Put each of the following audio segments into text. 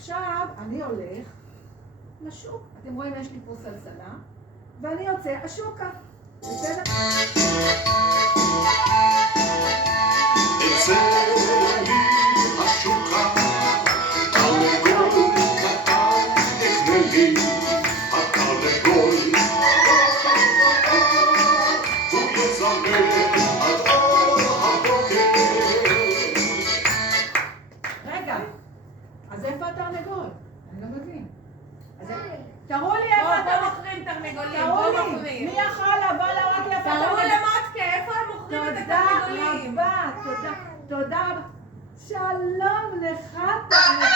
עכשיו אני הולך לשוק. אתם רואים, יש לי פה סלסלה, ואני יוצא השוקה. בסדר? אצא לי השוקה, תרנגול קטן אקנה לי, התרנגול הוא יזמר עד אור הבוקר. רגע, אז איפה התרנגול? אני לא מבין. תראו לי איפה בוא מוכרים תרנגולים, תראו בוא לי, מוכרים. מי יכול לבוא להראות לי איפה תראו התרנגול? למותקה, איפה הם מוכרים את התרנגולים? תודה רבה, תודה רבה. שלום לך תרנגול.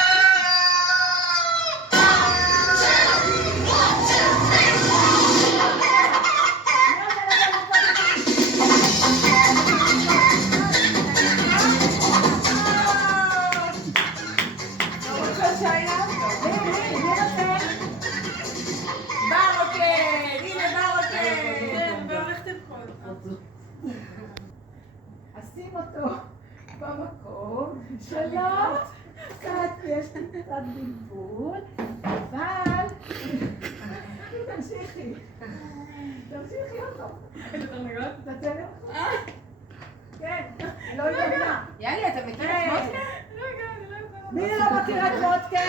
אשים אותו במקום, שלום, יש לי קצת בלבול, אבל תמשיכי אותו. איזה תרנגול? תצא לי אותו. כן, לא יודע. יאללה, אתה מכיר את מותקה? מי לא מכיר את מותקה?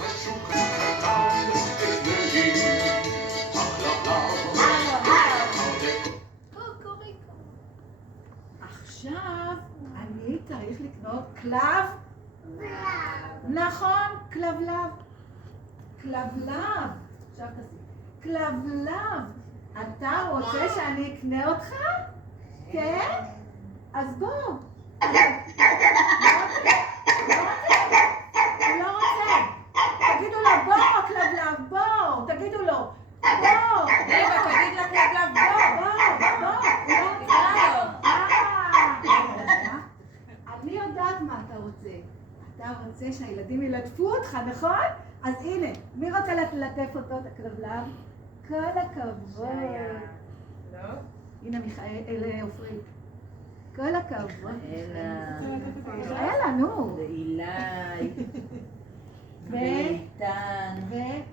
השוקה קטן אקנה לי, עכשיו אני צריך לקנות כלב. נכון, כלבלב. עכשיו תשים. כלבלב. אתה רוצה שאני אקנה אותך? כן? אז בוא. לא רוצה. תגידו לו בוא כלבלב, בוא. תגידו לו בוא. רגע, תגיד לכלבלב בוא. אני יודעת מה אתה רוצה. אתה רוצה שהילדים ילטפו אותך, נכון? אז הנה, מי רוצה ללטף אותו, את הכלבלב? כל הכבוד. הנה מיכאל עופרי. כל הכבוד. אלה, נו. ואילי. ואיתן. ואיתי.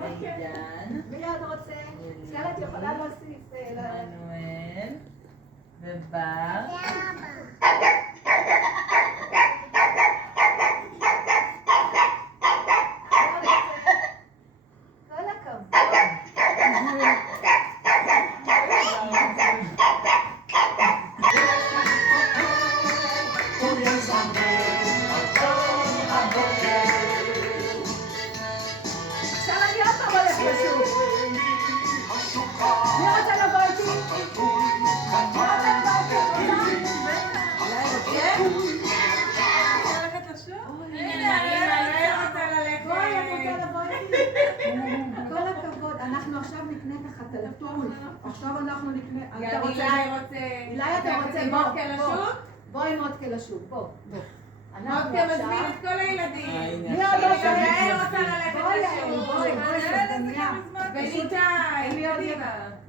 ועידן. מי עוד רוצה? סקאלה, את יכולה להוסיף. מנואל. ובר. כל הכבוד. הוא יזמר עד אור הבוקר. עכשיו אני עוד פעם הולך לשוק. השוקה מי רוצה לבוא איתי? כל הכבוד, אנחנו עכשיו נקנה ככה טלטול. עכשיו אנחנו נקנה... אילי אתה רוצה? בוא עם מותקה לשוק, בוא. מותקה מזמין את כל הילדים. מי עוד לא שומע? יעל רוצה ללכת לשוק. בואי, וניתאי.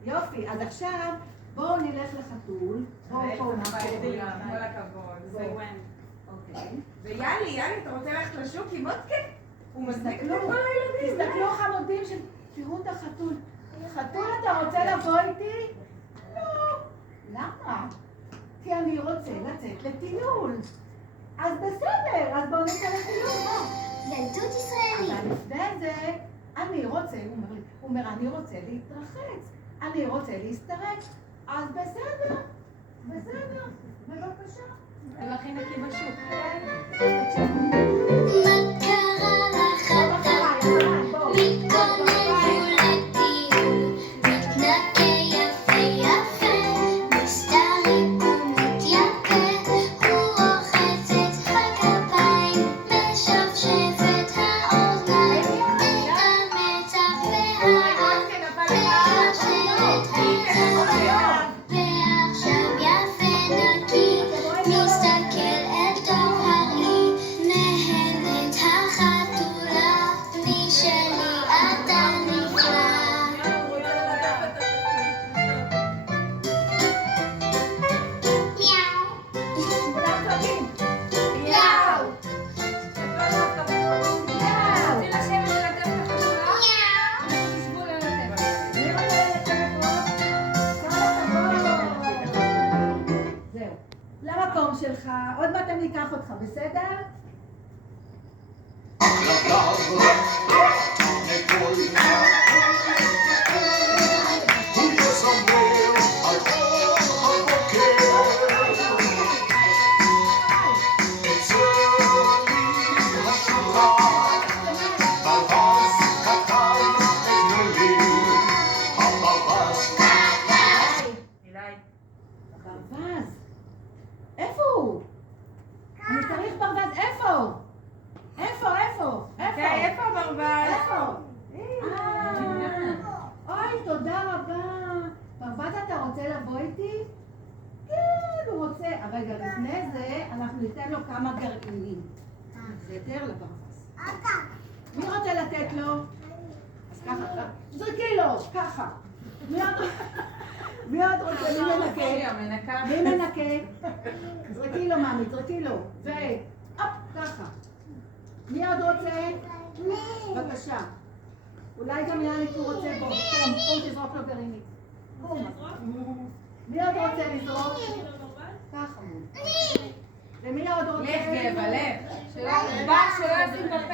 יופי, אז עכשיו בואו נלך לחתול. בואו פה כל הכבוד. זה ווין. אוקיי. ויאלי, אתה רוצה ללכת לשוק עם מותקה? הוא מזמיק את כל הילדים. תסתכלו חמודים, תראו את החתול. חתול, אתה רוצה לבוא איתי? לא. למה? כי אני רוצה לצאת לטיול. אז בסדר, אז בואו נצא לטיול, בואו. ילדות ישראלית. אבל לפני זה, אני רוצה, הוא אומר, אני רוצה להתרחץ. אני רוצה להסתרץ. אז בסדר, בבקשה. זה הכי נקי בשוק. מה קרה לך אתה? מתכונן לטיול, מתנקה יפה יפה, מסתלק ומתייקר, הוא רוחץ את הכפיים, משפשף את האוזניים, מתאמץ והעם, ועכשיו יפה נקי, מסתכל אל תוך עוד מעט אני אקח אותך, בסדר? הוא יזמר עד אור הבוקר. אצל לי השולחן, ברווז קטן אצלי, הברווז. אילי. ברווז. איפה הוא? אני צריך ברווז, איפה? איפה? אוקיי, איפה הברווז? איפה? אוי, תודה רבה. ברווז, אתה רוצה לבוא איתי? כן, הוא רוצה. רגע, לפני זה, אנחנו ניתן לו כמה גרעינים. בסדר לברווז. מי רוצה לתת לו? אז ככה, זרקי לו, ככה. מי עוד רוצה? מי מנקה? מי מנקה? זרקי לו, מאמי, זרקי לו. והופ, ככה. מי עוד רוצה? בבקשה. אולי גם יאללה הוא רוצה בו. קום, תזרוק לו גרעינית. קום. מי עוד רוצה לזרוק? ככה מול. ומי עוד רוצה? לך גבע, לך. שלא ישים בפה.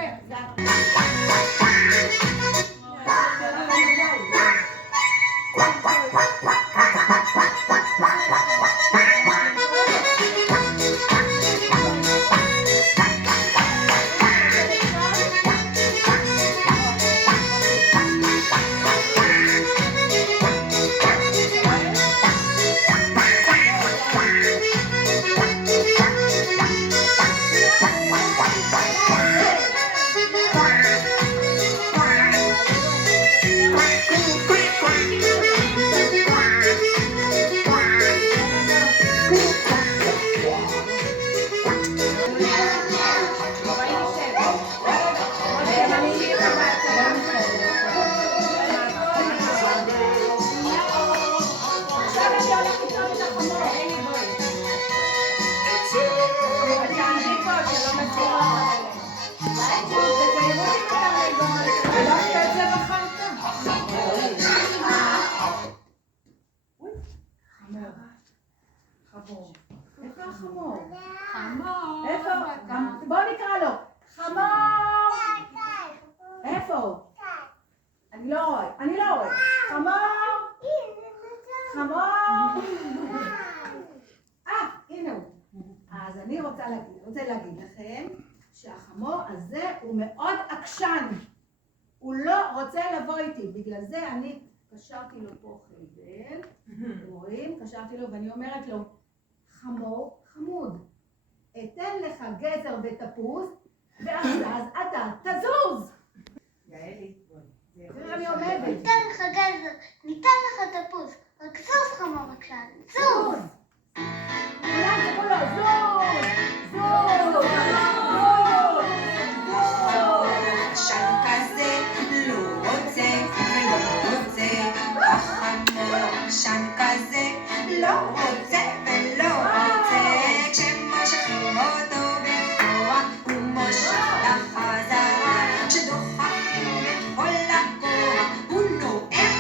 איפה החמור? איפה? בואו נקרא לו. חמור! איפה? אני לא רואה. חמור! הנה הוא. אז אני רוצה להגיד לכם שהחמור הזה הוא מאוד עקשן. הוא לא רוצה לבוא איתי. בגלל זה אני קשרתי לו פה חבל. רואים? קשרתי לו ואני אומרת לו, חמור חמוד, אתן לך גזר ותפוז, ואז אתה תזוז. יעלי. אני עומדת. ניתן לך גזר, ניתן לך תפוז, רק זוז חמור בבקשה, זוז! כולם תקראו לו, זוז! זוז! עשן כזה לא רוצה ולא רוצה, החמור עשן כזה לא רוצה ולא רוצה, כשמושכים אותו בכוח הוא מושך לחזרה, כשדוחפים בכל הכוח הוא נואם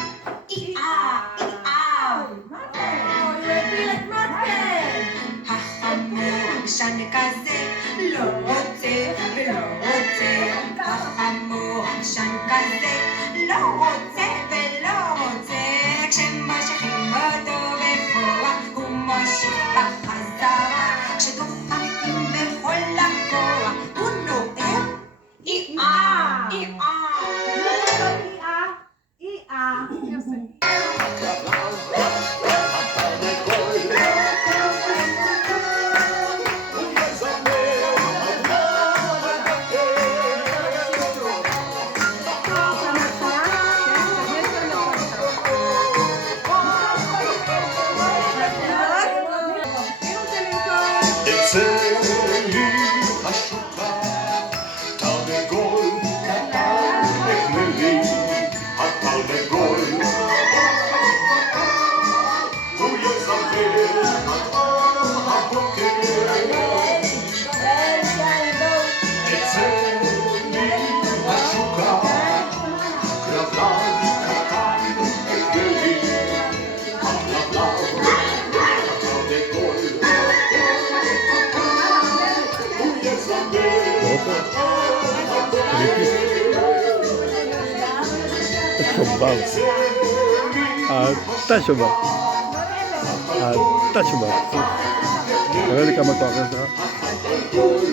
אי-אה, אי-אה. החמור עשן כזה לא רוצה ולא רוצה, החמור עשן כזה לא רוצה ולא רוצה, כשמושכים אותו בכוח הוא מושך בחזרה, כשדוחפים בכל הכוח הוא נואם אי-אה, אי-אה. הוא יזמר עד אור הבוקר. שובר. אתה שובר. אתה שובר. תראה לי כמה תואר יש לך.